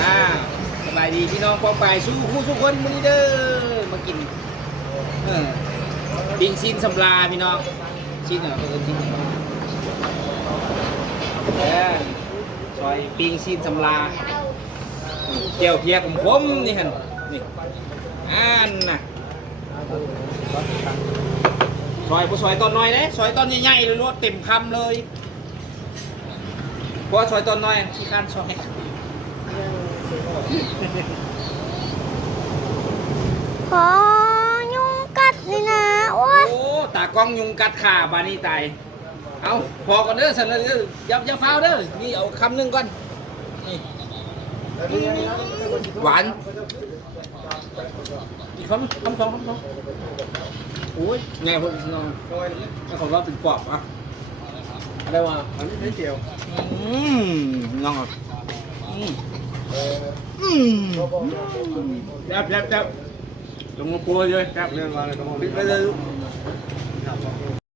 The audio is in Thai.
อ่าสบายดีพี่น้องปองไปสู้คู่ทุกคนมือนี้เด้อมากินเออปิงซีนสำลาพี่น้องซีนเหรอเออซีนสำลาเออซอยปิงซีนสำลาเจียวเพียผมผมนี่ฮันนี่อันน่ะซอยบ่ซอยตอนน้อยเด้ซอยตอนใหญ่ๆเลยรวดเต็มคำเลยเพราะว่าซอยตอนน้อยขี้ข้านซอย ขอยุงกัดนี่นะโอ้ยโอ้ตากล้องยุงกัดขาบานี่ตายเอาพอก่อนเด้อสันเลยเด้ออย่าอย่าฟ้าวเด้อนี่เอาคำหนึ่งก่อนนี่หวานอีกคำคำสองคำสองโอ้ยไงพวกน้องถ้าของเราเป็นปอบอะอะไรวะอันนี้ไม่เกี่ยวอืมน้องอะอืม อืมแซ่บแซ่บแซ่บลงมาปัวเลยแซ่บเรื่องมาเลยครับผมปิดไปเลยลูก